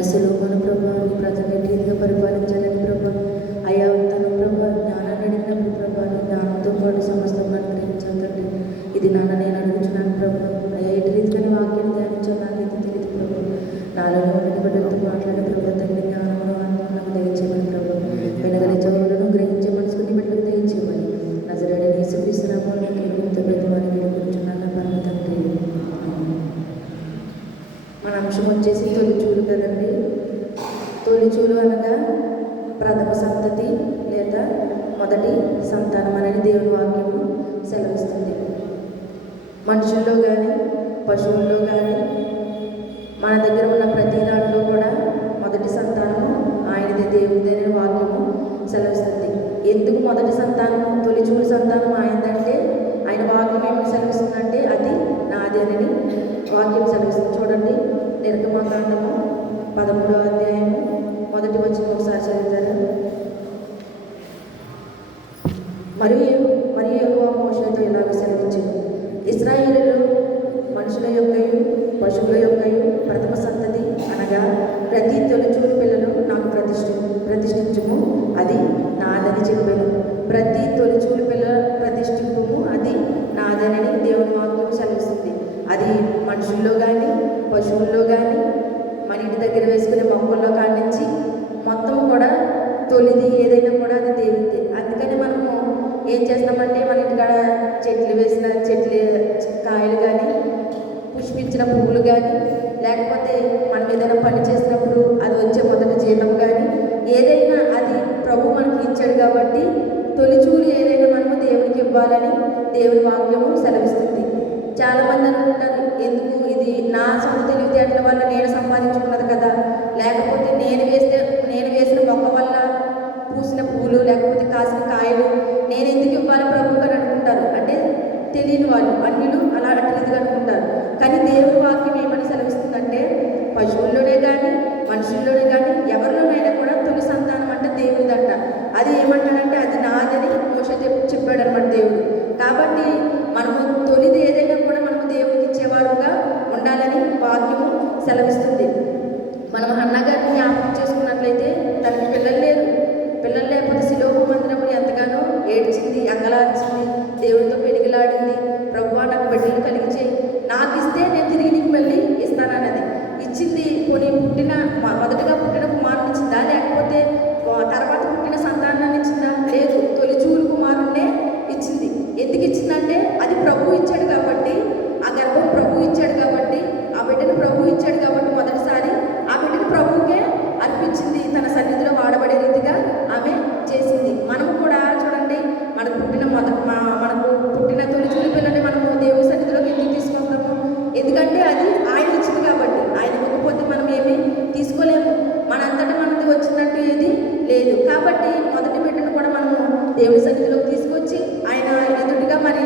అసలు మన ప్రభా నీ ప్రజల్ని రీతిగా పరిపాలించాలని ప్రభా అయ్యా తను ప్రభా జ్ఞానాన్ని అడిగినప్పుడు ప్రభా నీ జ్ఞానంతో పాటు సమస్తం అనుగ్రహించాలండి. ఇది నాన్న నేను అడుగుతున్నాను ప్రభా. అయ్యా ఎటు రీతిగానే వాక్యాన్ని ధ్యానించాలి నాకైతే తెలియదు ప్రభా. నాలో బిడ్డలతో మాట్లాడే ప్రభా తగిన జ్ఞానమును ఆత్మను దయచేయమని ప్రభా. వెనగని చదువులను గ్రహించే మనసుకుని బిడ్డలకు దయచేయమని నజరేయుడైన యేసుక్రీస్తు నామములో నీకు ప్రతిమాని వేడుకుంటున్నాను పరమ తండ్రి. మన అంశం వచ్చేసి తొలిచూలు కదండి. తొలిచూలు అనగా ప్రథమ సంతతి లేదా మొదటి సంతానం అనేది దేవుని వాక్యము సెలవిస్తుంది. మనుషుల్లో కానీ పశువుల్లో కానీ మన దగ్గర ఉన్న ప్రతి దాంట్లో కూడా మొదటి సంతానము ఆయనదే, దేవుడిదైన వాక్యము సెలవిస్తుంది. ఎందుకు మొదటి సంతానము తొలిచూలు సంతానం ఆయనదంటే ఆయన వాక్యం ఏమి సెలవిస్తుందంటే అది నాది అని వాక్యం సెలవిస్తుంది. చూడండి, నిర్గమకాండము 13వ అధ్యాయము 1వ వచనం ఒకసారి చదువుతారు. మరియు యెహోవా మోషేతో ఇలాగ సెలవిచ్చెను, ఇశ్రాయేలీయులు మనుషుల యొక్కయు పశువుల యొక్కయు ప్రథమ సంతతి అనగా ప్రతి తొలిచూలు పిల్లలు నాకు ప్రతిష్ఠించుము, అది నాదని చెప్పాను. ప్రతి తొలిచూలు పిల్లల ప్రతిష్ఠింపుము, అది నాదనని దేవుని వాక్యం సెలవిస్తుంది. అది మనుషుల్లో కానీ పశువుల్లో కానీ మన ఇంటి దగ్గర వేసుకునే మొక్కల్లో కానించి మొత్తం కూడా తొలిది ఏదైనా కూడా అది దేవుడిదే. అందుకని మనము ఏం చేస్తామంటే మన ఇంటికాడ చెట్లు వేసిన చెట్లు కాయలు కానీ పుష్పించిన పువ్వులు కానీ లేకపోతే మనం ఏదైనా పని చేసినప్పుడు అది వచ్చే మొదటి జీతం కానీ ఏదైనా అది ప్రభు మనకి ఇచ్చాడు కాబట్టి తొలిచూలు ఏదైనా మనము దేవునికి ఇవ్వాలని దేవుని వాక్యము సెలవిస్తుంది. చాలామంది అనుకుంటారు, ఎందుకు ఇది నా సొంత తెలివితేటల వల్ల నేను సంపాదించుకున్నది కదా, లేకపోతే నేను వేసిన మొక్క వల్ల పూసిన పువ్వులు లేకపోతే కాసిన కాయలు నేను ఎందుకు ఇవ్వాలి ప్రభు అని అనుకుంటారు. అంటే తెలియని వాళ్ళు అన్యులు అలా రీతిగా అనుకుంటారు. కానీ దేవుని వాక్యం ఏమని సెలవిస్తుందంటే పశువుల్లోనే కానీ మనుషుల్లోనే కానీ ఎవరిలోనైనా కూడా తొలి సంతానం అంటే దేవుడిదంట. అది ఏమంటాడంటే అది నాదని మోషే చెప్పాడు అనమాట దేవుడు. కాబట్టి మనము తొలిది ఏదైనా కూడా మనము దేవుడికి ఇచ్చేవారుగా ఉండాలని వాక్యము సెలవిస్తుంది. మనం అన్నగారిని జ్ఞాపకం చేసుకున్నట్లయితే తనకి పిల్లలు లేకపోతే శిలోహ మందిరంలో ఎంతగానో ఏడ్చింది, అంగలార్చింది, దేవుడితో పెనిగిలాడింది. ప్రభువా నాకు బిడ్డలు కలిగించేయి, నాకు ఇస్తే నేను తిరిగి నీకు మళ్ళీ ఇస్తానన్నది. ఇచ్చింది. కొన్ని మొదటగా పుట్టిన కుమారుని ఇచ్చిందా లేకపోతే తర్వాత పుట్టిన సంతానాన్ని ఇచ్చిందా? లేదు, తొలిచూలు కుమారుణ్ణే ఇచ్చింది. ఎందుకు ఇచ్చిందంటే అది ప్రభు ఇచ్చాడు కాబట్టి, ఆ గర్భం ప్రభు ఇచ్చాడు కాబట్టి, ఆ బిడ్డను ప్రభు ఇచ్చాడు కాబట్టి మొదటిసారి ఆ బిడ్డను ప్రభువుకే అర్పించింది. తన సన్నిధిలో వాడబడే రీతిగా ఆమె చేసింది. మనము కూడా చూడండి, మనకు పుట్టిన తొలిచూలు పిల్లని మనము దేవుని సన్నిధిలోకి ఎందుకు తీసుకుంటాము? ఎందుకంటే అది ఆయన ఇచ్చింది కాబట్టి. ఆయన ఇవ్వకపోతే మనం ఏమీ తీసుకోలేము. మనంతటా మనది వచ్చినట్టు ఏది లేదు. కాబట్టి మొదటి బిడ్డను కూడా మనము దేవుని సన్నిధిలోకి తీసుకొచ్చి ఆయన ఎదుటిగా మరి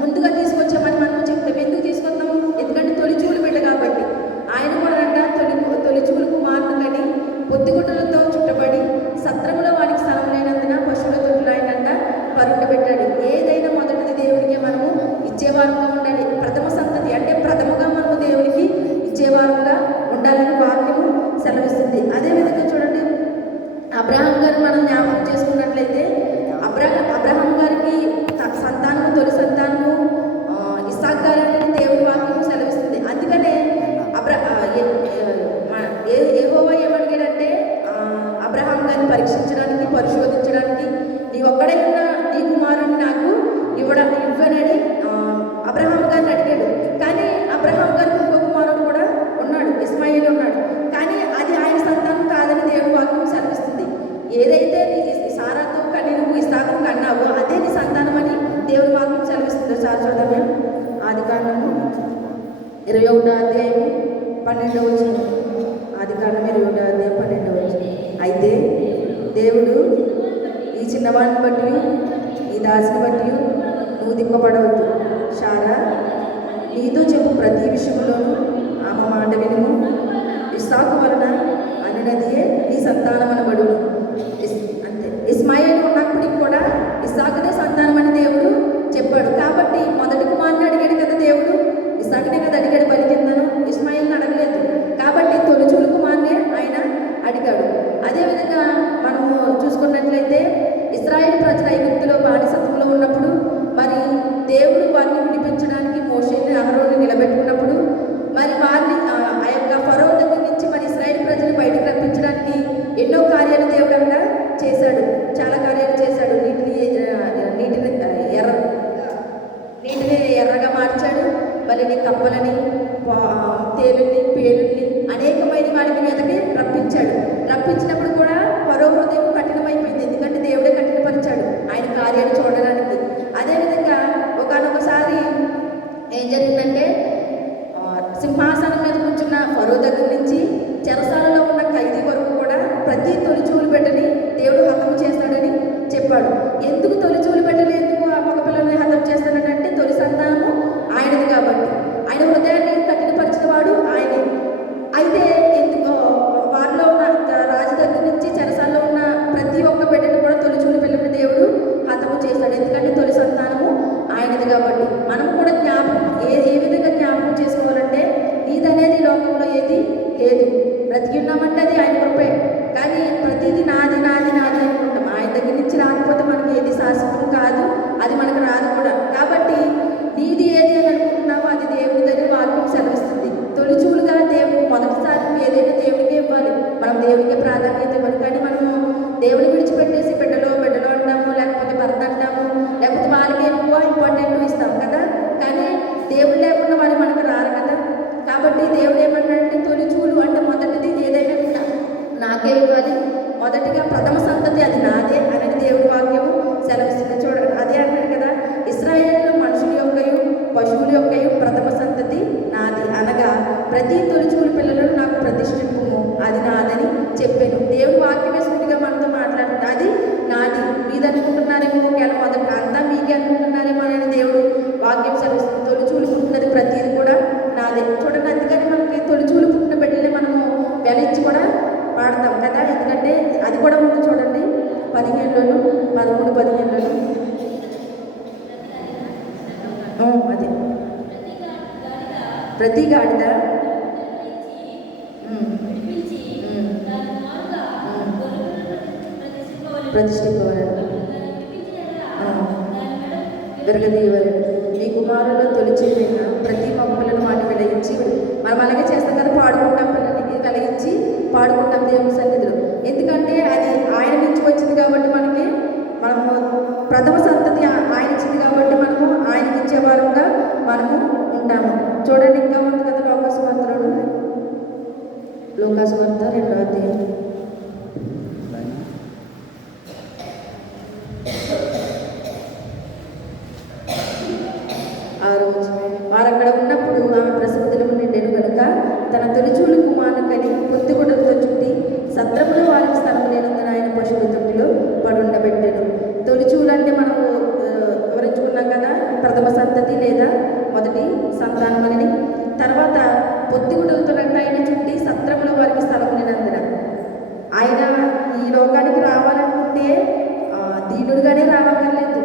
ముందుగా తీసుకొచ్చామని మనం చెప్తాం. ఎందుకు తీసుకొస్తాము? ఎందుకంటే తొలిచూలు బిడ్డ కాబట్టి. ఆయన కూడా అంట తొలిచూలు కుమారుడు కానీ పొద్దుగుడ్డలతో చుట్టబడి సత్రంలో వాడికి స్థలం లేనందున పశువుల తొట్టులు ఆయనంట పరుండబెట్టాడు. ఏదైనా మొదటిది దేవుడికి మనము ఇచ్చేవారుగా ఉండాలి. ప్రథమ సంతతి అంటే ప్రథమగా మనము దేవునికి ఇచ్చేవారుగా ఉండాలని వాక్యము సెలవిస్తుంది. అదేవిధంగా చూడండి, అబ్రహాం గారు మనం జ్ఞాపకం చేసుకున్నట్లయితే అబ్రహాం గారికి సంతానము తొలి సంతానము ఇస్సాకు గారని దేవుని వాక్యము సెలవిస్తుంది. అందుకనే యెహోవా ఏమడిగాడంటే అబ్రహాం గారిని పరీక్షించడానికి పరిశోధించడానికి నీ ఒక్కడే ఉన్న నీ కుమారుడిని నాకు ఇవ్వనని అబ్రహాం గారిని అడిగాడు. కానీ అబ్రహాం గారికి ఇంకో కుమారుడు కూడా ఉన్నాడు, ఇస్మాయిల్ ఉన్నాడు. కానీ అది ఆయన సంతానం కాదని దేవుని వాక్యం సెలవిస్తుంది. ఏదైతే సారాతో నువ్వు ఇస్సాకును కన్నావో అదే నీ సంతానం అని దేవుని వాక్యం సెలవిస్తుంది. సార్ చూద్దాం, ఆదికాండము 21వ అధ్యాయం 12వ వచనం. ఆదికాండం 21వ అధ్యాయం 12వ వచనం. అయితే దేవుడు ఈ చిన్నవాడిని బట్టి ఈ దాసిని బట్టి నువ్వు దిక్కపడవద్దు. శారా నీతో చెప్పు ప్రతి విషయంలోనూ ఆమె మాట వినుము. ఇస్సాకు వలన అనునదియే నీ సంతానం అనబడును. అంతే. ఇస్మాయిల్ ఉన్నప్పటికి కూడా ఇస్సాకునే సంతానం అని దేవుడు చెప్పాడు. కాబట్టి మొదటి కుమారుని అడిగాడు కదా దేవుడు, ఇస్సాకునే కదా అడిగాడు బలి కిందను, ఇస్మాయిల్ని అడగలేదు. కాబట్టి ఏది లేదు. బ్రతికి ఉన్నామంటే అది ఆయన కృపే. కానీ ప్రతిదీ నాది నాది నాది అనుకుంటాం. ఆయన దగ్గర నుంచి రాకపోతే మనకి ఏది శాశ్వతం కాదు, అది మనకు రాదు కూడా. కాబట్టి నీది ఏది అని అనుకుంటున్నామో అది దేవుడిదని వాక్యం సెలవిస్తుంది. తొలిచూలుగా దేవుడు మొదటిసారి ఏదైనా దేవుడికి ఇవ్వాలి, మనం దేవుడికి ప్రాధాన్యత ఇవ్వాలి. కానీ మనము దేవుని విడిచిపెట్టేసి బిడ్డలో బిడ్డలో అంటాము, లేకపోతే భర్త అంటాము, లేకపోతే వాళ్ళకి ఎక్కువ ఇంపార్టెంట్ ఇస్తాం కదా. కానీ దేవుడు లేకుండా వాళ్ళు మనకు రారు కదా. కాబట్టి దేవుడు ఏమన్నాడంటే తొలిచూలు అంటే మొదటిది ఏదైనా నాకే ఇవ్వాలి, మొదటిగా ప్రథమ సంతతి అది నాదే అనేది దేవుడి వాక్యము సెలవిస్తుంది. చూడండి, అదే అన్నాడు కదా, ఇశ్రాయేలు మనుషుల యొక్కయు పశువుల యొక్కయు ప్రథమ సంతతి నాది అనగా ప్రతి తొలిచూలు పిల్లలను నాకు ప్రతిష్ఠింపుము, అది నాదని చెప్పాను. దేవుడి వాక్యమే సూటిగా మనతో మాట్లాడుతుంది. అది నాది. మీది అనుకుంటున్నారేమో, ఒకవేళ మొదట అంతా మీకే అనుకుంటున్నారేమో అనేది దేవుడు వాక్యం సెలవిస్తుంది. తొలిచూలు పుట్టినది ప్రతిది కూడా నాదే. చూడండి, అందుకని మనకి తొలిచూలు పుట్టిన బిడ్డలే మనము వెలిచ్చి కూడా పాడతాం కదా. ఎందుకంటే అది కూడా ముందు చూడండి 15లోను 13-15లోను అదే ప్రతి గాడిద ప్రతిష్ఠింపవలను, విరగదీయవలను. మీ కుమారులో తొలిచేమైన ప్రతి మమ్మలను వాటిని వెలిగించి, మనం అలాగే చేస్తాం కదా, పాడుకుంటాం, పిల్లలకి కలిగించి పాడుకుంటాం దేవుని సన్నిధిలో. ఎందుకంటే అది ఆయన నుంచి వచ్చింది కాబట్టి మనము ప్రథమ సంతతి ఆయన ఇచ్చింది కాబట్టి మనము ఆయనకి ఇచ్చే వారంగా మనము ఉంటాము. చూడండి, ఇంకా ఉంది కదా లూకాసు వార్త 2వ అధ్యాయం. ఆ రోజు వారు అక్కడ ఉన్నప్పుడు ఆమె ప్రసవదినము నిండెను కనుక తన తొలిచూలు కుమారునికని పొత్తిగుడ్డలతో చుట్టి సత్రములో వారికి స్థలం లేనందున ఆయన పశువుల తొట్టిలో పడుండబెట్టెను. తొలిచూలు అంటే మనము వివరించుకున్నాం కదా, ప్రథమ సంతతి లేదా మొదటి సంతానం అని. తర్వాత పొత్తిగుడ్డలతోనంటే ఆయన చుట్టి సత్రములో వారికి స్థలం లేనందున. ఆయన ఈ లోకానికి రావాలనుకుంటే దీనుడుగానే రావక్కర్లేదు,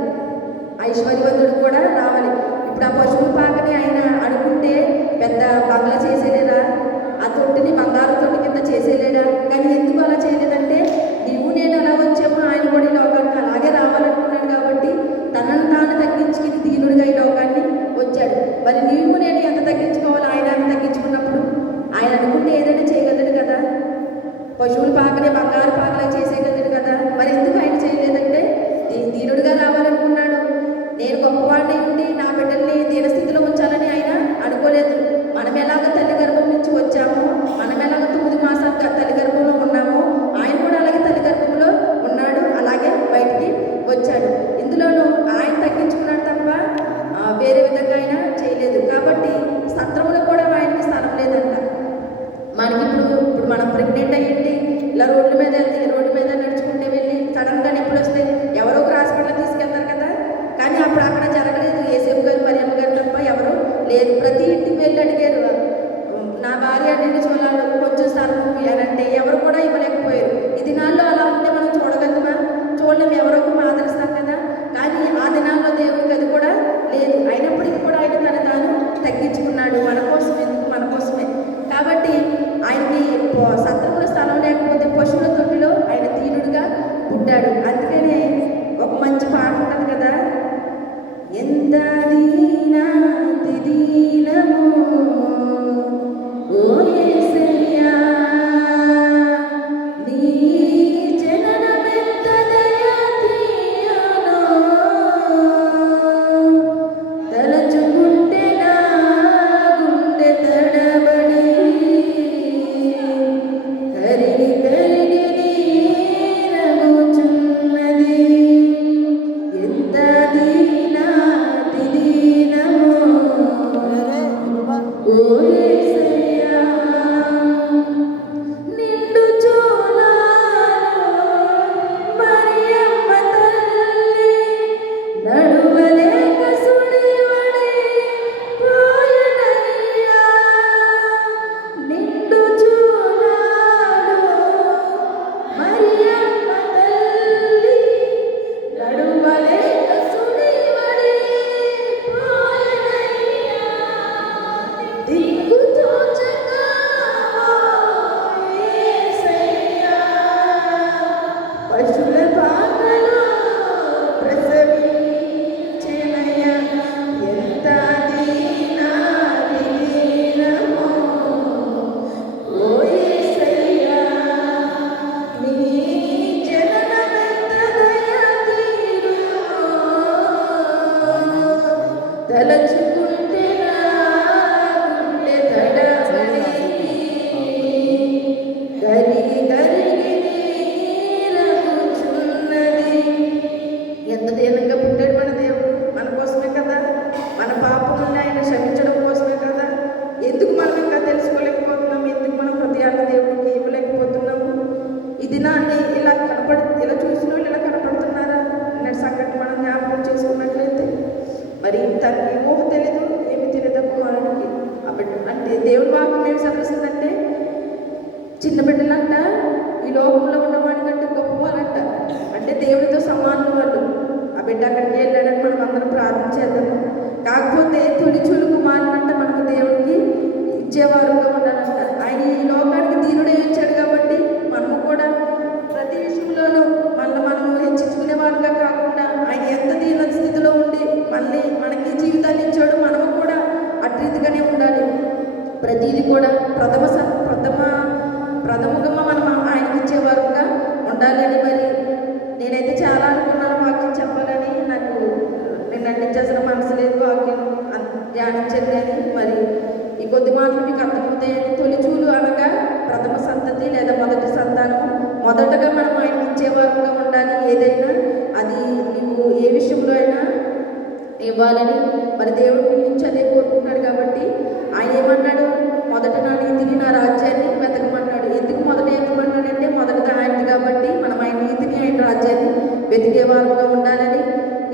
ఐశ్వర్యవంతుడు కూడా రావాలి. ఇప్పుడు ఆ పశువుల పాకని ఆయన అనుకుంటే పెద్ద బంగ్లా చేసేలేదా, ఆ తొట్టిని బంగారు తొట్టి కింద చేసేలేడా? కానీ ఎందుకు అలా చేయలేదంటే, నీవు నేను ఎలా వచ్చామో ఆయన కూడా ఈ లోకానికి అలాగే రావాలనుకున్నాడు కాబట్టి తనను తాను తగ్గించుకుని దీనుడిగా ఈ లోకాన్ని వచ్చాడు. మరి నీవు నేను చిన్న బిడ్డలంట ఈ లోకంలో ఉన్నవాడి కంటే గొప్పవాళ్ళంట, అంటే దేవుడితో సమానులు వాళ్ళు. ఆ బిడ్డ అక్కడికి వెళ్ళాడని మనం అందరం ప్రార్థన చేద్దాము. కాకపోతే తొలిచూలు కుమారులంట మనకు దేవుడికి ఇచ్చేవారుగా ఉండాలంట. ఆయన ఈ లోకానికి దీనుడే ఇచ్చాడు కాబట్టి మనము కూడా ప్రతి విషయంలోనూ మనము హెచ్చించుకునే వారుగా కాకుండా ఆయన ఎంత దీన స్థితిలో ఉండి మళ్ళీ మనకి జీవితాన్ని ఇచ్చాడు, మనము కూడా అట్రీతిగానే ఉండాలి. ప్రతిదీ కూడా ప్రథమగా మనం ఆయనకి ఇచ్చేవారుగా ఉండాలని. మరి నేనైతే చాలా అనుకున్నాను వాక్యం చెప్పాలని, నేను అందించాల్సిన మనసు లేదు వాక్యం ధ్యానించాను. కానీ మరి ఈ కొద్ది మాటలు మీకు అర్థమవుతాయని. తొలిచూలు అనగా ప్రథమ సంతతి లేదా మొదటి సంతానం. మొదటగా మనం ఆయనకి ఇచ్చేవారుగా ఉండాలి. ఏదైనా అది నీవు ఏ విషయంలో అయినా ఇవ్వాలని మరి దేవుడు నుంచి అదే కోరుకుంటాడు. కాబట్టి ఆయన ఏమన్నాడు, మొదట నా నీతిని నా రాజ్యాన్ని వెతకమన్నాడు. ఎందుకు మొదట వెతకమన్నాడంటే మొదట ఆయనది కాబట్టి మనం ఆయన నీతిని ఆయన రాజ్యాన్ని వెతికేవారుగా ఉండాలని.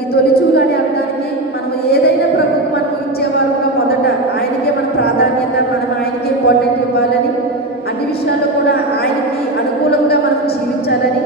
ఈ తొలిచూలు అని అనడానికి మనం ఏదైనా ప్రభుకు మనం ఇచ్చేవారుగా మొదట ఆయనకే మన ప్రాధాన్యత, మనం ఆయనకే ఇంపార్టెంట్ ఇవ్వాలని. అన్ని విషయాల్లో కూడా ఆయనకి అనుకూలంగా మనం జీవించాలని.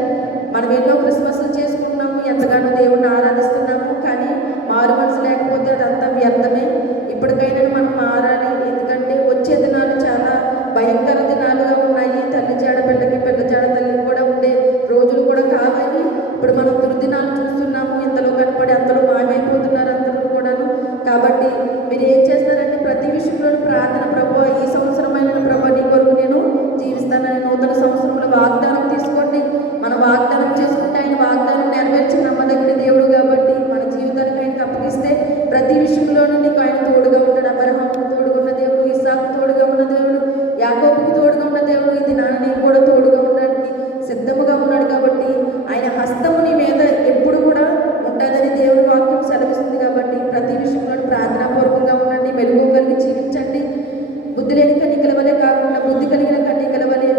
మనం ఎన్నో క్రిస్మస్లు చేసుకుంటున్నాము, ఎంతగానో దేవుణ్ణి ఆరాధిస్తున్నాము, కానీ మారు మనసు లేకపోతే అదంతా వ్యర్థమే. ఇప్పటికైనా మనం మారాలి. ఎందుకంటే వచ్చే దినాలు చాలా భయంకర దినాలుగా ఉన్నాయి. తల్లి జాడ పిల్లకి, పిల్ల జాడ తల్లికి కూడా ఉండే రోజులు కూడా కావాలి. ఇప్పుడు మనం దుర్దినాలు చూస్తున్నాము. ఇంతలో కనపడి అంతలో మాయమైపోతున్నారు అందరూ కూడాను. కాబట్టి మీరు ఏం చేస్తారంటే ప్రతి విషయంలో ప్రార్థన, ప్రభు ఈ సంవత్సరమైన ప్రభు నీ కొరకు నేను జీవిస్తానని నూతన సంవత్సరంలో వాగ్దానం తీసుకోండి. మనం వాగ్దానం చేసుకుంటే ఆయన వాగ్దానం నెరవేర్చి నమ్మదగిన దేవుడు కాబట్టి మన జీవితానికి ఆయనకు అప్పగిస్తే ప్రతి విషయంలోనూ నీకు ఆయన తోడుగా ఉంటాడు. అబ్రహాముకు తోడుగా ఉన్న దేవుడు, ఇస్సాకు తోడుగా ఉన్న దేవుడు, యాకోబుకు తోడుగా ఉన్న దేవుడు, ఇది నీకు కూడా తోడుగా ఉండడానికి సిద్ధముగా ఉన్నాడు. కాబట్టి ఆయన హస్తము నీ మీద ఎప్పుడు కూడా ఉంటుందని దేవుడి వాక్యం సెలవిస్తుంది. కాబట్టి ప్రతి విషయంలో ప్రార్థనాపూర్వకంగా ఉండండి, మెలుగు కలిగి జీవించండి. బుద్ధి లేని కన్నికల వలె కాకుండా బుద్ధి కలిగిన కన్నికల వలె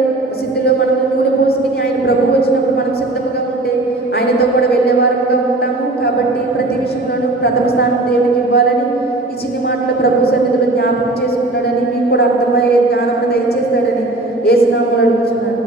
సిద్ధిలో మనం నూనె పోసుకుని ఆయన ప్రభు వచ్చినప్పుడు మనం సిద్ధంగా ఉంటే ఆయనతో కూడా వెళ్ళేవారంగా ఉంటాము. కాబట్టి ప్రతి విషయంలోనూ ప్రథమ స్థానం దేవుడికి ఇవ్వాలని ఈ చిన్ని మాటలు ప్రభు సన్నిధిలో జ్ఞాపకం చేసుకుంటాడని, మీకు కూడా అర్థమయ్యే జ్ఞానం దయచేస్తాడని యేసు నామములో అడుగుచున్నాను.